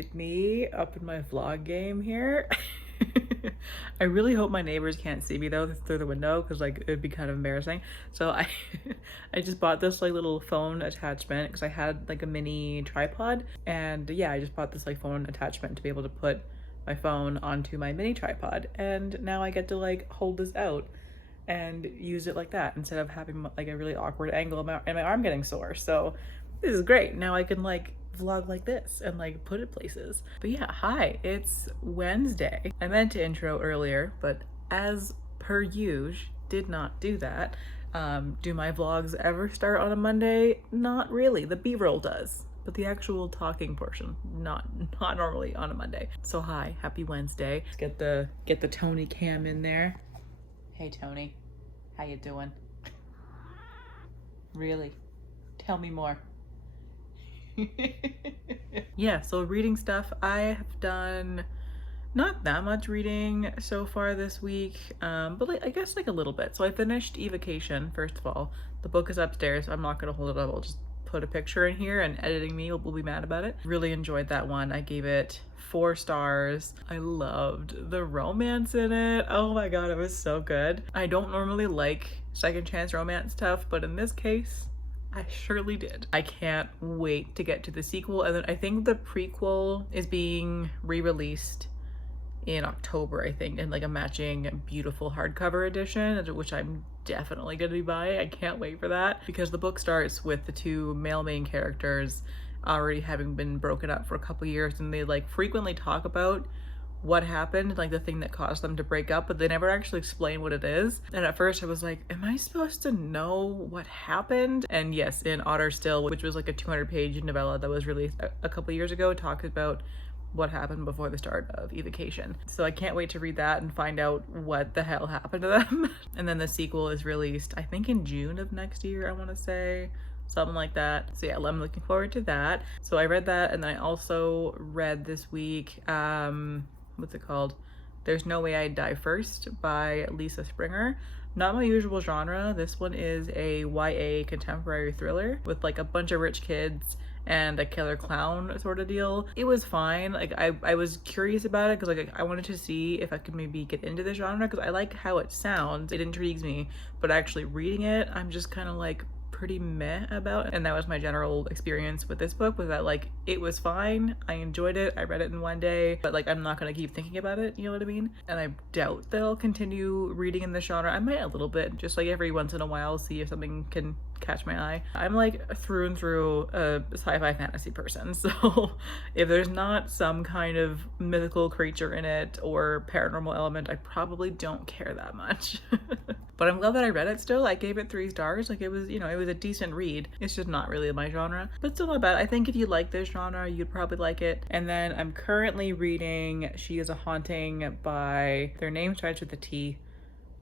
at me up in my vlog game here. I really hope my neighbors can't see me though through the window, because like it'd be kind of embarrassing. So I I just bought this like little phone attachment because I had like a mini tripod, and yeah, I just bought this like phone attachment to be able to put my phone onto my mini tripod, and now I get to like hold this out and use it like that instead of having like a really awkward angle and my arm getting sore. So this is great. Now I can like vlog like this and like put it places. But yeah, hi, it's Wednesday. I meant to intro earlier, but as per usual, did not do that. Do my vlogs ever start on a Monday? Not really. The B-roll does, but the actual talking portion, not normally on a Monday. So hi, happy Wednesday. Let's get the Tony cam in there. Hey Tony, how you doing? Really? Tell me more. Yeah, so reading stuff. I have done not that much reading so far this week, but like, I guess like a little bit. So I finished Evocation, first of all. The book is upstairs, so I'm not gonna hold it up. I'll just put a picture in here, and editing me will be mad about it. Really enjoyed that one. I gave it 4 stars. I loved the romance in it. Oh my god, it was so good. I don't normally like second chance romance stuff, but in this case, I surely did. I can't wait to get to the sequel, and then I think the prequel is being re-released in October, I think, in like a matching beautiful hardcover edition, which I'm definitely gonna be buying. I can't wait for that, because the book starts with the 2 male main characters already having been broken up for a couple years, and they like frequently talk about what happened, like the thing that caused them to break up, but they never actually explain what it is. And at first I was like, am I supposed to know what happened? And yes, in Otter Still, which was like a 200-page novella that was released a couple years ago, talks about what happened before the start of Evocation. So I can't wait to read that and find out what the hell happened to them. And then the sequel is released, I think in June of next year, I want to say. Something like that. So yeah, I'm looking forward to that. So I read that, and then I also read this week, what's it called? There's No Way I'd Die First by Lisa Springer. Not my usual genre. This one is a YA contemporary thriller with like a bunch of rich kids and a killer clown sort of deal. It was fine. Like I was curious about it because like I wanted to see if I could maybe get into the genre, because I like how it sounds. It intrigues me, but actually reading it, I'm just kind of like pretty meh about. And that was my general experience with this book, was that like it was fine, I enjoyed it, I read it in one day, but like I'm not gonna keep thinking about it, you know what I mean? And I doubt that I'll continue reading in this genre. I might a little bit, just like every once in a while, see if something can catch my eye. I'm like through and through a sci-fi fantasy person, so if there's not some kind of mythical creature in it or paranormal element, I probably don't care that much. But I'm glad that I read it still. I gave it 3 stars. Like it was, you know, it was a decent read. It's just not really my genre, but still not bad. I think if you like this genre, you'd probably like it. And then I'm currently reading She Is a Haunting by, their name starts with a T.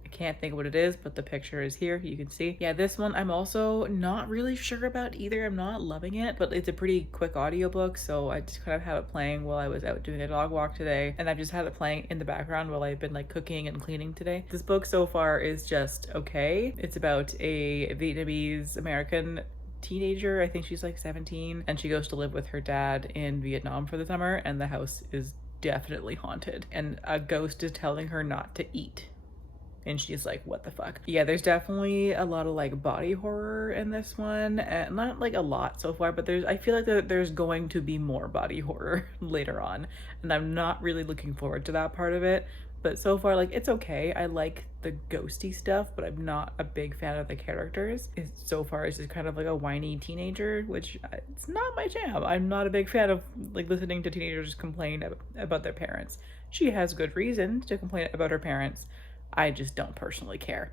I can't think of what it is, but the picture is here, you can see. Yeah, this one I'm also not really sure about either. I'm not loving it, but it's a pretty quick audiobook, so I just kind of have it playing while I was out doing a dog walk today, and I've just had it playing in the background while I've been like cooking and cleaning today. This book so far is just okay. It's about a Vietnamese American teenager. I think she's like 17, and she goes to live with her dad in Vietnam for the summer, and the house is definitely haunted, and a ghost is telling her not to eat. And she's like, what the fuck? Yeah, there's definitely a lot of like body horror in this one. And not like a lot so far, but I feel like there's going to be more body horror later on. And I'm not really looking forward to that part of it. But so far, like, it's okay. I like the ghosty stuff, but I'm not a big fan of the characters. So far, it's just kind of like a whiny teenager, which it's not my jam. I'm not a big fan of like listening to teenagers complain about their parents. She has good reason to complain about her parents. I just don't personally care.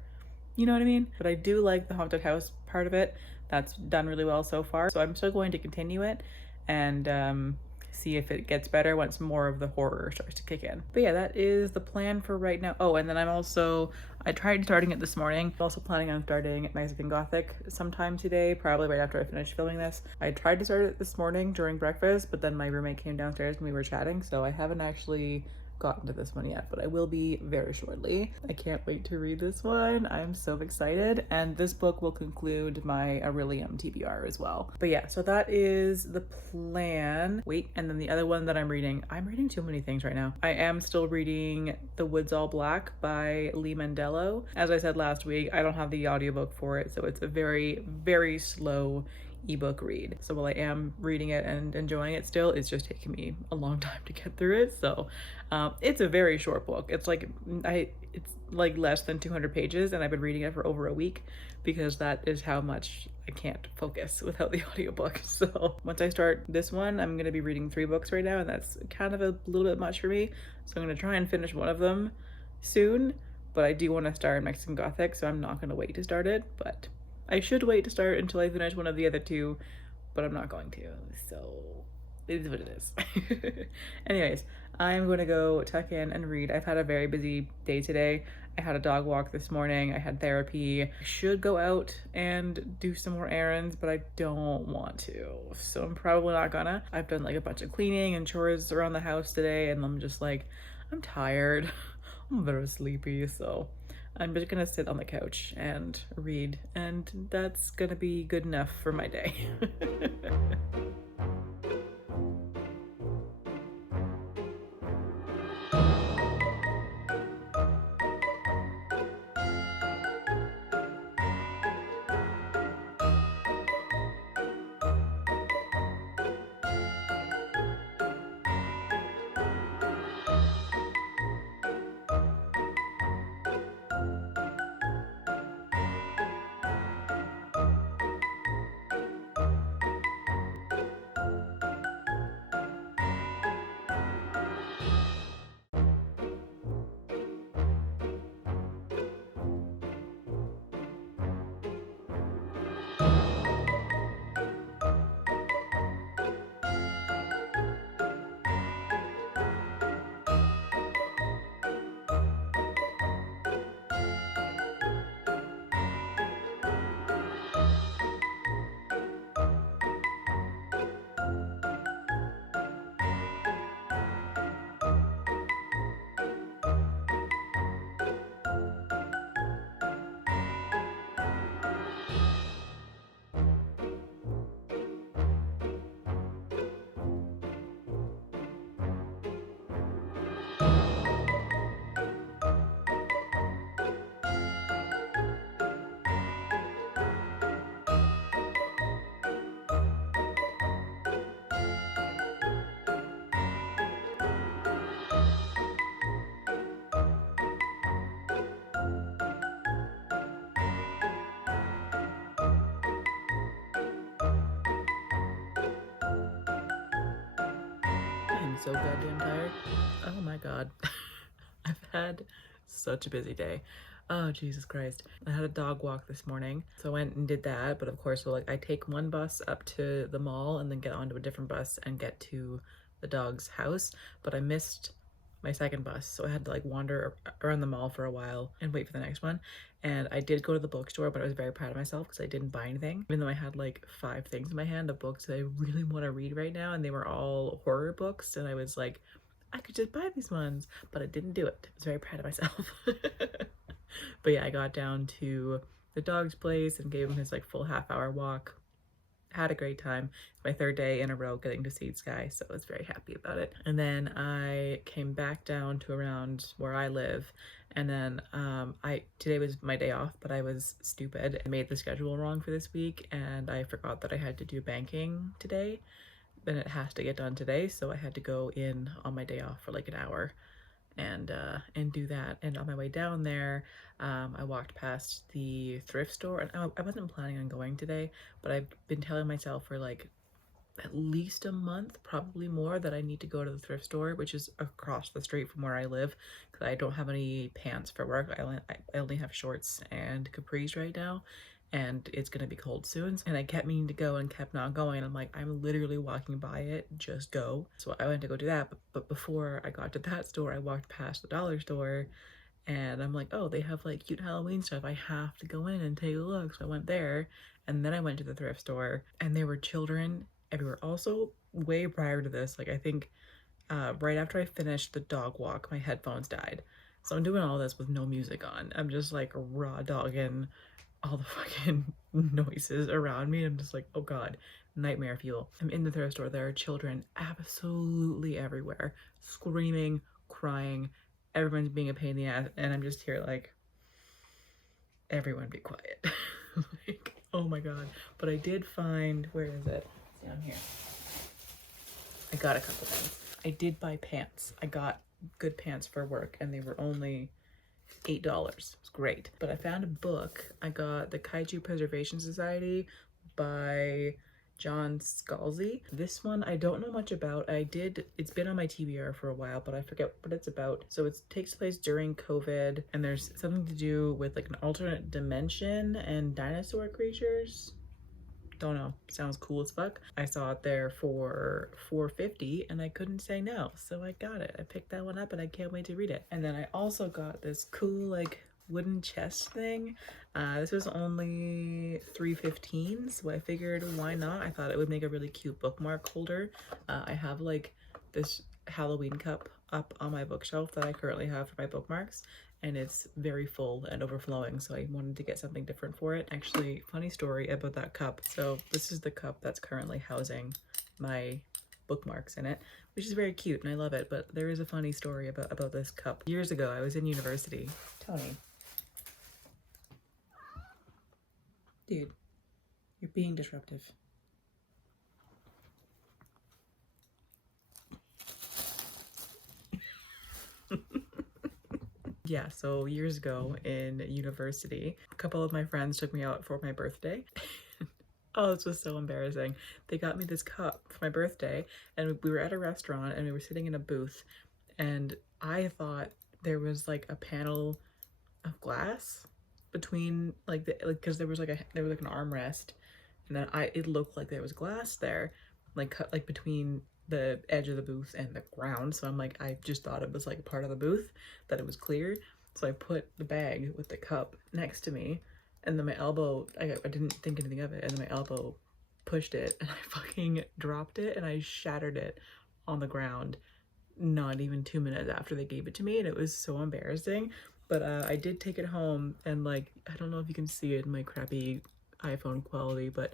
You know what I mean? But I do like the haunted house part of it. That's done really well so far. So I'm still going to continue it and see if it gets better once more of the horror starts to kick in. But yeah, that is the plan for right now. Oh, and then I tried starting it this morning. I'm also planning on starting Mexican Gothic sometime today, probably right after I finish filming this. I tried to start it this morning during breakfast, but then my roommate came downstairs and we were chatting, so I haven't actually gotten to this one yet, but I will be very shortly. I can't wait to read this one. I'm so excited, and this book will conclude my Aurelium TBR as well. But yeah, so that is the plan. Wait, and then the other one that I'm reading too many things right now. I am still reading The Woods All Black by Lee Mandelo. As I said last week, I don't have the audiobook for it, so it's a very, very slow ebook read. So while I am reading it and enjoying it still, it's just taking me a long time to get through it. So it's a very short book. It's like less than 200 pages, and I've been reading it for over a week because that is how much I can't focus without the audiobook. So once I start this one, I'm going to be reading 3 books right now, and that's kind of a little bit much for me. So I'm going to try and finish one of them soon, but I do want to start Mexican Gothic, so I'm not going to wait to start it, but I should wait to start until I finish one of the other 2, but I'm not going to, so it is what it is. Anyways, I'm going to go tuck in and read. I've had a very busy day today. I had a dog walk this morning. I had therapy. I should go out and do some more errands, but I don't want to, so I'm probably not gonna. I've done like a bunch of cleaning and chores around the house today, and I'm just like, I'm tired. I'm very sleepy, so I'm just gonna sit on the couch and read, and that's gonna be good enough for my day. I'm so goddamn tired. Oh my god. I've had such a busy day. Oh, Jesus Christ. I had a dog walk this morning, so I went and did that, but of course, so like I take one bus up to the mall and then get onto a different bus and get to the dog's house, but I missed my second bus, so I had to like wander around the mall for a while and wait for the next one. And I did go to the bookstore, but I was very proud of myself because I didn't buy anything, even though I had like 5 things in my hand of books that I really want to read right now, and they were all horror books, and I was like, I could just buy these ones, but I didn't do it. I was very proud of myself. But yeah, I got down to the dog's place and gave him his like full half-hour walk. Had a great time. It's my 3rd day in a row getting to see Sky, so I was very happy about it. And then I came back down to around where I live, and then today was my day off, but I was stupid. I made the schedule wrong for this week, and I forgot that I had to do banking today, and it has to get done today, so I had to go in on my day off for like an hour and do that. And on my way down there, I walked past the thrift store, and I wasn't planning on going today, but I've been telling myself for like at least a month, probably more, that I need to go to the thrift store, which is across the street from where I live, because I don't have any pants for work. I only have shorts and capris right now, and it's gonna be cold soon, and I kept meaning to go and kept not going. I'm like, I'm literally walking by it, just go. So I went to go do that, but before I got to that store, I walked past the dollar store, and I'm like, oh, they have like cute Halloween stuff, I have to go in and take a look. So I went there, and then I went to the thrift store, and there were children everywhere. Also, way prior to this, like I think right after I finished the dog walk, my headphones died. So I'm doing all this with no music on. I'm just like raw dogging all the fucking noises around me. I'm just like, oh god, nightmare fuel. I'm in the thrift store. There are children absolutely everywhere, screaming, crying. Everyone's being a pain in the ass, and I'm just here like, everyone be quiet. Like, oh my god. But I did find, where is it? It's down here. I got a couple things. I did buy pants. I got good pants for work, and they were only $8. It was great. But I found a book. I got the Kaiju Preservation Society by John Scalzi. This one I don't know much about. It's been on my TBR for a while, but I forget what it's about. So it takes place during COVID, and there's something to do with like an alternate dimension and dinosaur creatures. Don't know, sounds cool as fuck. I saw it there for $4.50 and I couldn't say no, so I got it. I picked that one up and I can't wait to read it. And then I also got this cool like wooden chest thing. This was only $3.15, so I figured why not. I thought it would make a really cute bookmark holder. I have like this Halloween cup up on my bookshelf that I currently have for my bookmarks, and it's very full and overflowing, so I wanted to get something different for it. Actually, funny story about that cup. So this is the cup that's currently housing my bookmarks in it, which is very cute and I love it, but there is a funny story about this cup. Years ago, I was in university. Tony. Dude, you're being disruptive. Yeah, so years ago in university, a couple of my friends took me out for my birthday. Oh, this was so embarrassing. They got me this cup for my birthday, and we were at a restaurant and we were sitting in a booth, and I thought there was like a panel of glass between like because there was like an armrest, and then it looked like there was glass there, like cut like between the edge of the booth and the ground. So I'm like, I just thought it was like part of the booth, that it was clear. So I put the bag with the cup next to me, and then my elbow, I didn't think anything of it, and then my elbow pushed it and I fucking dropped it and I shattered it on the ground not even 2 minutes after they gave it to me, and it was so embarrassing. But I did take it home, and like, I don't know if you can see it in my crappy iPhone quality, but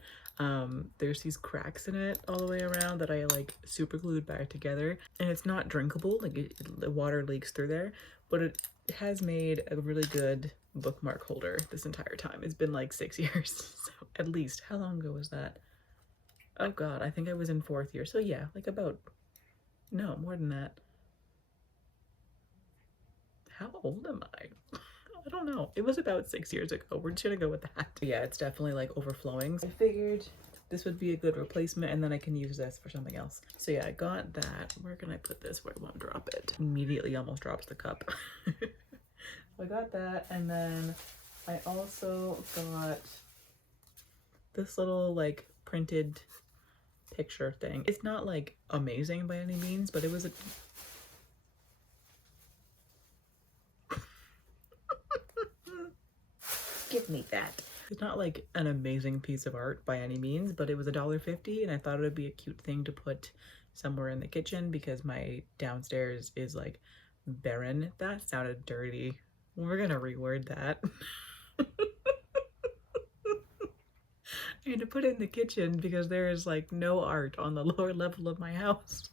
there's these cracks in it all the way around that I like super glued back together, and it's not drinkable, like the water leaks through there, but it has made a really good bookmark holder this entire time. It's been like 6 years, so at least. How long ago was that? Oh god, I think I was in 4th year, so yeah, like about, no, more than that. How old am I? I don't know. It was about 6 years ago. We're just gonna go with that. Yeah, it's definitely like overflowing. I figured this would be a good replacement, and then I can use this for something else. So yeah, I got that. Where can I put this where I won't drop it? Immediately almost drops the cup. I got that, and then I also got this little like printed picture thing. It's not like amazing by any means, but it was a give me that. It's not like an amazing piece of art by any means, but it was $1.50, and I thought it would be a cute thing to put somewhere in the kitchen because my downstairs is like barren. That sounded dirty. We're gonna reword that. I had to put it in the kitchen because there is like no art on the lower level of my house.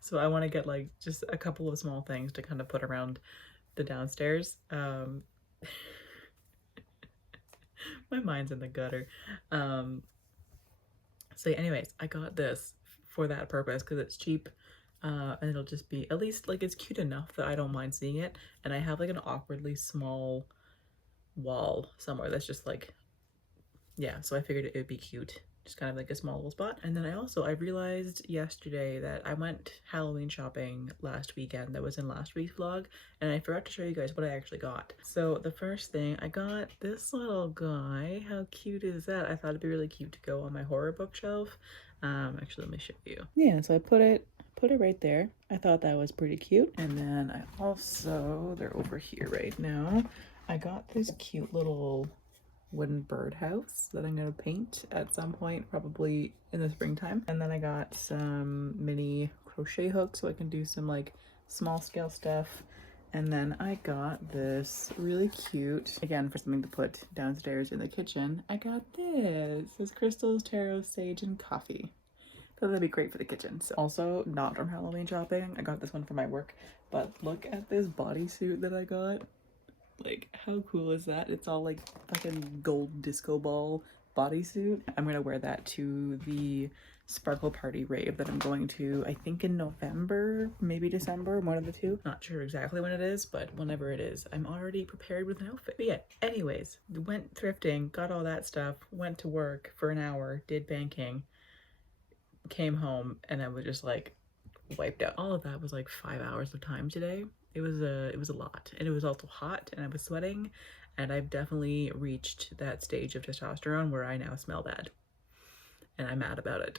So I want to get like just a couple of small things to kind of put around the downstairs. My mind's in the gutter. So anyways, I got this for that purpose because it's cheap, and it'll just be, at least like, it's cute enough that I don't mind seeing it. And I have like an awkwardly small wall somewhere that's just like, yeah, so I figured it would be cute, just kind of like a small little spot. And then I realized yesterday that I went Halloween shopping last weekend. That was in last week's vlog, and I forgot to show you guys what I actually got. So the first thing, I got this little guy. How cute is that? I thought it'd be really cute to go on my horror bookshelf. Actually, let me show you. Yeah, so I put it right there. I thought that was pretty cute. And then I also, they're over here right now, I got this cute little wooden birdhouse that I'm gonna paint at some point, probably in the springtime. And then I got some mini crochet hook so I can do some like small scale stuff. And then I got this really cute, again, for something to put downstairs in the kitchen, I got this. This Crystals, Tarot, Sage, and Coffee. Thought that'd be great for the kitchen. So also not from Halloween shopping. I got this one for my work, but look at this bodysuit that I got. Like, how cool is that? It's all like fucking gold disco ball bodysuit. I'm gonna wear that to the sparkle party rave that I'm going to, I think in November, maybe December, one of the two. Not sure exactly when it is, but whenever it is, I'm already prepared with an outfit. But yeah, anyways, went thrifting, got all that stuff, went to work for an hour, did banking, came home, and I was just like wiped out. All of that was like 5 hours of time today. It was a lot, and it was also hot, and I was sweating, and I've definitely reached that stage of testosterone where I now smell bad, and I'm mad about it.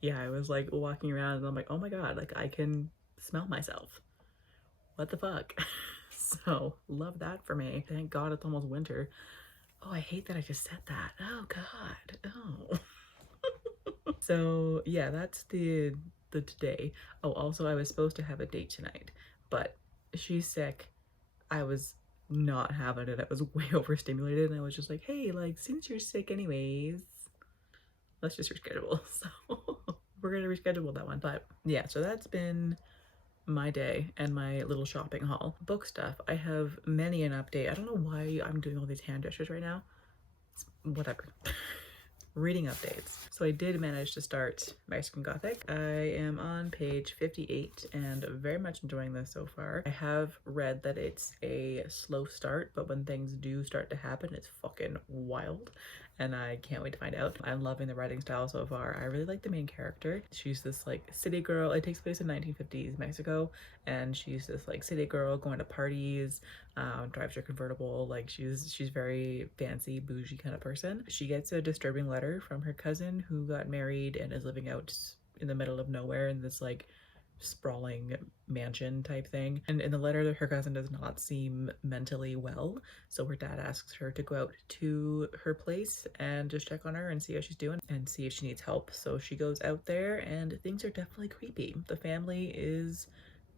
Yeah, I was like walking around, and I'm like, oh my god, like I can smell myself. What the fuck? So love that for me. Thank God it's almost winter. Oh, I hate that I just said that. Oh god. Oh. So yeah, that's the today. Oh, also I was supposed to have a date tonight, but she's sick. I was not having it. I was way overstimulated, and I was just like, hey, like since you're sick anyways, let's just reschedule. So we're gonna reschedule that one. But yeah, so that's been my day and my little shopping haul. Book stuff, I have many an update. I don't know why I'm doing all these hand gestures right now. Whatever. Reading updates. So I did manage to start Mexican Gothic. I am on page 58 and very much enjoying this so far. I have read that it's a slow start, but when things do start to happen, it's fucking wild. And I can't wait to find out. I'm loving the writing style so far. I really like the main character. She's this like city girl. It takes place in 1950s Mexico, and she's this like city girl going to parties, drives her convertible. Like she's very fancy, bougie kind of person. She gets a disturbing letter from her cousin who got married and is living out in the middle of nowhere in this like sprawling mansion type thing. And in the letter, her cousin does not seem mentally well, so her dad asks her to go out to her place and just check on her and see how she's doing and see if she needs help. So she goes out there, and things are definitely creepy. The family is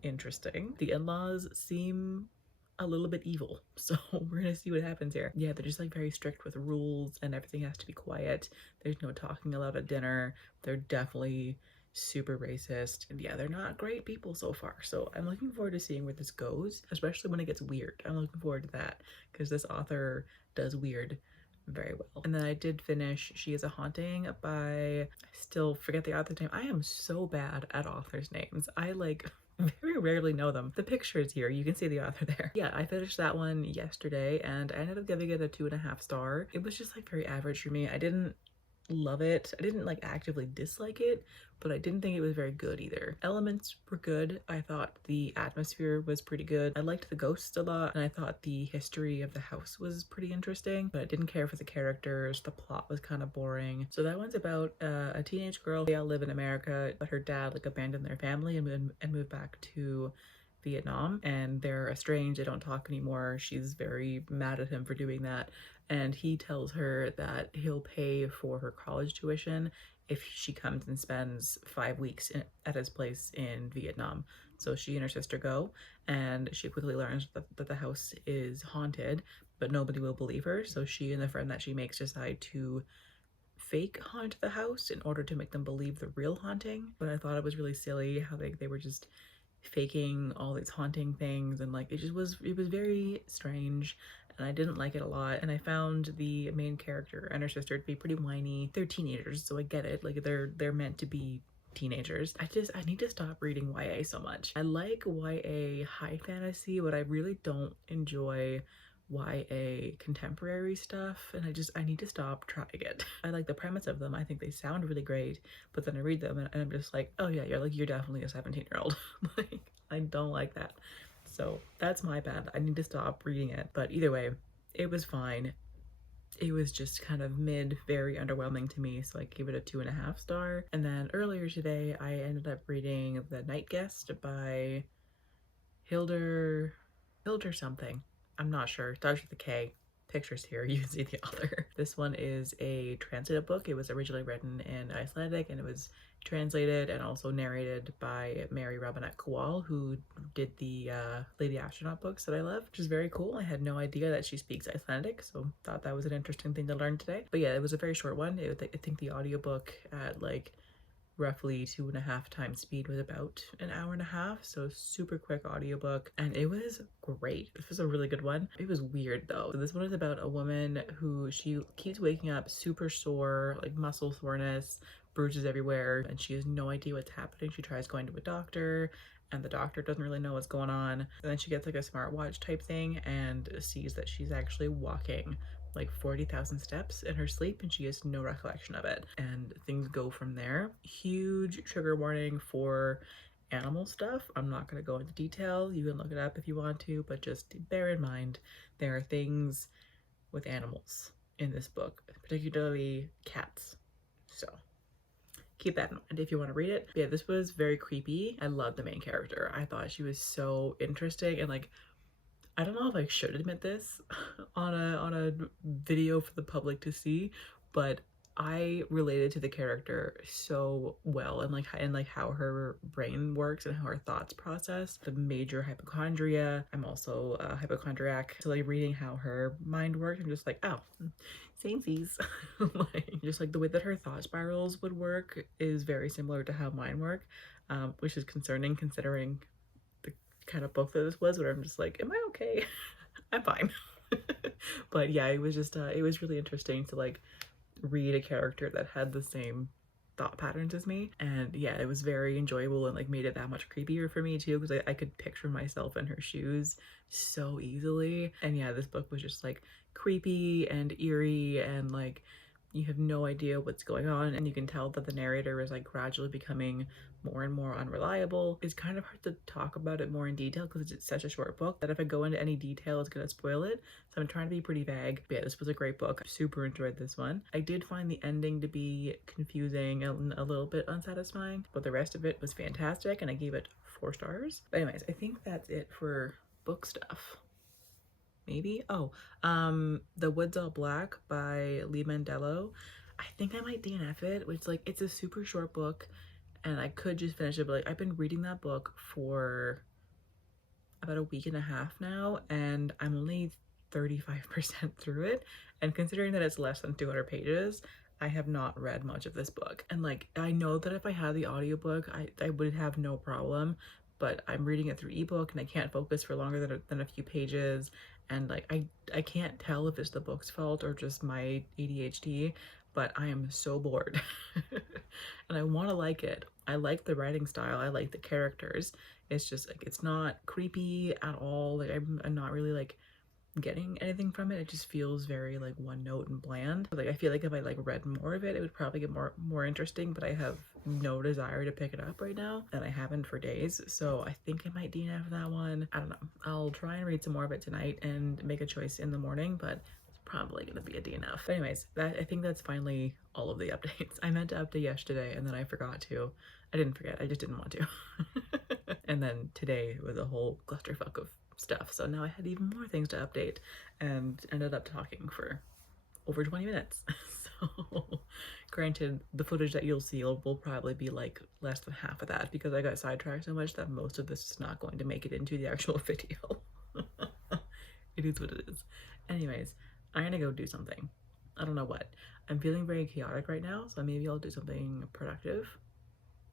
interesting. The in-laws seem a little bit evil, so we're gonna see what happens here. Yeah, they're just like very strict with rules, and everything has to be quiet. There's no talking allowed at dinner. They're definitely super racist, and yeah, they're not great people so far. So I'm looking forward to seeing where this goes, especially when it gets weird. I'm looking forward to that because this author does weird very well. And then I did finish She Is a Haunting by, I still forget the author's name. I am so bad at authors' names. I like very rarely know them. The picture is here. You can see the author there. Yeah, I finished that one yesterday, and I ended up giving it a 2.5 star. It was just like very average for me. I didn't love it. I didn't like actively dislike it, but I didn't think it was very good either. Elements were good. I thought the atmosphere was pretty good. I liked the ghosts a lot, and I thought the history of the house was pretty interesting, but I didn't care for the characters. The plot was kind of boring. So that one's about a teenage girl. They all live in America, but her dad like abandoned their family and moved back to Vietnam, and they're estranged. They don't talk anymore. She's very mad at him for doing that, and he tells her that he'll pay for her college tuition if she comes and spends 5 weeks at his place in Vietnam. So she and her sister go, and she quickly learns that the house is haunted, but nobody will believe her. So she and the friend that she makes decide to fake haunt the house in order to make them believe the real haunting. But I thought it was really silly how they were just faking all these haunting things, and like it was very strange, and I didn't like it a lot. And I found the main character and her sister to be pretty whiny. They're teenagers, so I get it. Like they're meant to be teenagers. I need to stop reading YA so much. I like YA high fantasy, but I really don't enjoy YA contemporary stuff, and I need to stop trying it. I like the premise of them. I think they sound really great, but then I read them and I'm just like, oh yeah, you're definitely a 17-year-old. Like I don't like that. So that's my bad. I need to stop reading it. But either way, it was fine. It was just kind of mid, very underwhelming to me, so I gave it a 2.5 star. And then earlier today I ended up reading The Night Guest by Hildur something. I'm not sure. It starts with a K. pictures here, you can see the author. This one is a translated book. It was originally written in Icelandic and it was translated and also narrated by Mary Robinette Kowal, who did the Lady Astronaut books that I love, which is very cool. I had no idea that she speaks Icelandic, so thought that was an interesting thing to learn today. But yeah, it was a very short one. I think the audiobook at like roughly 2.5 times speed was about an hour and a half, so super quick audiobook, and it was great. This was a really good one. It was weird though. So this one is about a woman who she keeps waking up super sore, like muscle soreness, bruises everywhere, and she has no idea what's happening. She tries going to a doctor and the doctor doesn't really know what's going on, and then she gets like a smartwatch type thing and sees that she's actually walking like 40,000 steps in her sleep and she has no recollection of it, and things go from there. Huge trigger warning for animal stuff. I'm not going to go into detail. You can look it up if you want to, but just bear in mind there are things with animals in this book, particularly cats. So keep that in mind if you want to read it. But yeah, this was very creepy. I love the main character. I thought she was so interesting, and like, I don't know if I should admit this on a video for the public to see, but I related to the character so well, and like how her brain works and how her thoughts process. The major hypochondria. I'm also a hypochondriac, so like reading how her mind works, I'm just like, oh, samesies. Like, just like the way that her thought spirals would work is very similar to how mine work, which is concerning considering kind of book that this was, where I'm just like, am I okay? I'm fine. But yeah, it was just it was really interesting to like read a character that had the same thought patterns as me, and yeah, it was very enjoyable and like made it that much creepier for me too, because I could picture myself in her shoes so easily. And yeah, this book was just like creepy and eerie, and like you have no idea what's going on, and you can tell that the narrator is like gradually becoming more and more unreliable. It's kind of hard to talk about it more in detail because it's such a short book that if I go into any detail it's gonna spoil it, so I'm trying to be pretty vague. But yeah, this was a great book. I super enjoyed this one. I did find the ending to be confusing and a little bit unsatisfying, but the rest of it was fantastic and I gave it 4 stars. But anyways, I think that's it for book stuff. Maybe. Oh, The Woods All Black by Lee Mandelo. I think I might DNF it, which like it's a super short book and I could just finish it, but like I've been reading that book for about a week and a half now and I'm only 35% through it, and considering that it's less than 200 pages, I have not read much of this book. And like I know that if I had the audiobook I would have no problem, but I'm reading it through ebook and I can't focus for longer than a few pages, and like I can't tell if it's the book's fault or just my ADHD, but I am so bored. And I want to like it. I like the writing style, I like the characters. It's just like it's not creepy at all. Like I'm not really like getting anything from it. It just feels very like one note and bland. Like I feel like if I like read more of it, it would probably get more interesting, but I have no desire to pick it up right now, and I haven't for days, so I think I might DNF that one. I don't know. I'll try and read some more of it tonight and make a choice in the morning, but it's probably gonna be a DNF. But anyways, I think that's finally all of the updates. I meant to update yesterday and then I forgot to. I didn't forget, I just didn't want to. And then today was a whole clusterfuck of stuff, so now I had even more things to update and ended up talking for over 20 minutes. So granted, the footage that you'll see will probably be like less than half of that because I got sidetracked so much that most of this is not going to make it into the actual video. It is what it is. Anyways, I'm gonna go do something. I don't know what. I'm feeling very chaotic right now, so maybe I'll do something productive,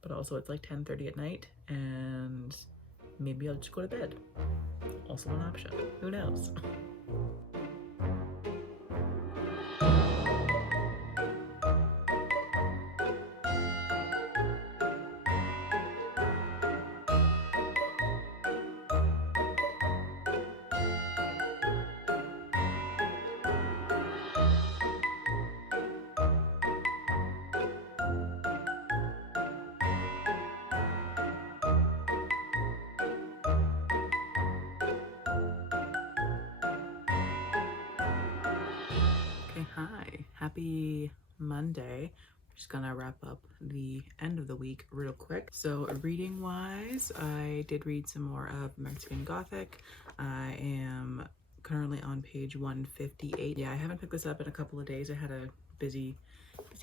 but also it's like 10:30 at night and maybe I'll just go to bed. Also an option. Who knows? Okay, hi. Happy Monday. We're just gonna wrap up the end of the week real quick. So reading wise, I did read some more of Mexican Gothic. I am currently on page 158. Yeah, I haven't picked this up in a couple of days. I had a busy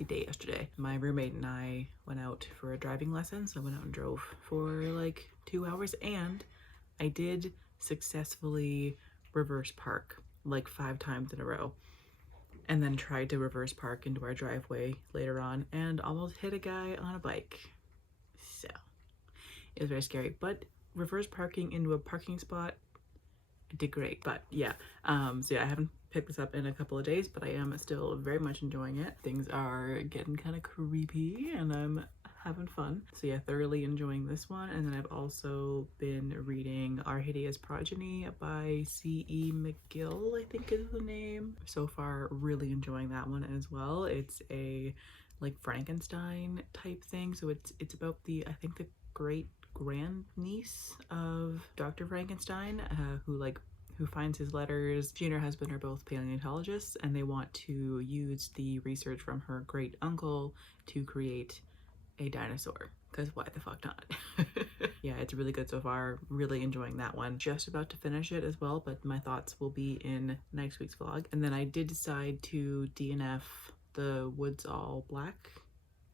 day yesterday. My roommate and I went out for a driving lesson, so I went out and drove for like 2 hours, and I did successfully reverse park like 5 times in a row, and then tried to reverse park into our driveway later on and almost hit a guy on a bike. So it was very scary, but reverse parking into a parking spot, I did great. But yeah, so yeah, I haven't picked this up in a couple of days, but I am still very much enjoying it. Things are getting kind of creepy and I'm having fun. So yeah, thoroughly enjoying this one. And then I've also been reading Our Hideous Progeny by C.E. McGill, I think is the name. So far, really enjoying that one as well. It's a like Frankenstein type thing. So it's about the, I think the great grandniece of Dr. Frankenstein, who finds his letters. She and her husband are both paleontologists, and they want to use the research from her great uncle to create a dinosaur, because why the fuck not? Yeah, it's really good so far. Really enjoying that one. Just about to finish it as well, but my thoughts will be in next week's vlog. And then I did decide to DNF The Woods All Black,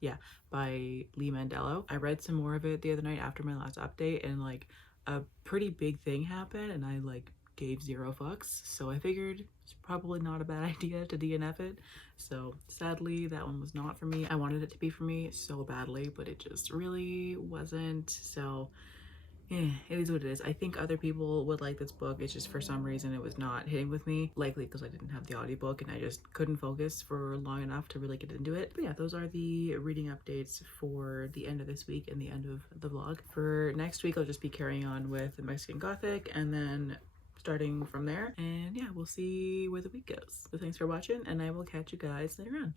yeah, by Mandelo. I read some more of it the other night after my last update, and like a pretty big thing happened, and I like gave 0 fucks, so I figured it's probably not a bad idea to DNF it. So sadly, that one was not for me. I wanted it to be for me so badly, but it just really wasn't. So it is what it is. I think other people would like this book. It's just for some reason it was not hitting with me, likely because I didn't have the audiobook and I just couldn't focus for long enough to really get into it. But yeah, those are the reading updates for the end of this week and the end of the vlog. For next week, I'll just be carrying on with the Mexican Gothic and then starting from there. And yeah, we'll see where the week goes. So thanks for watching, and I will catch you guys later on.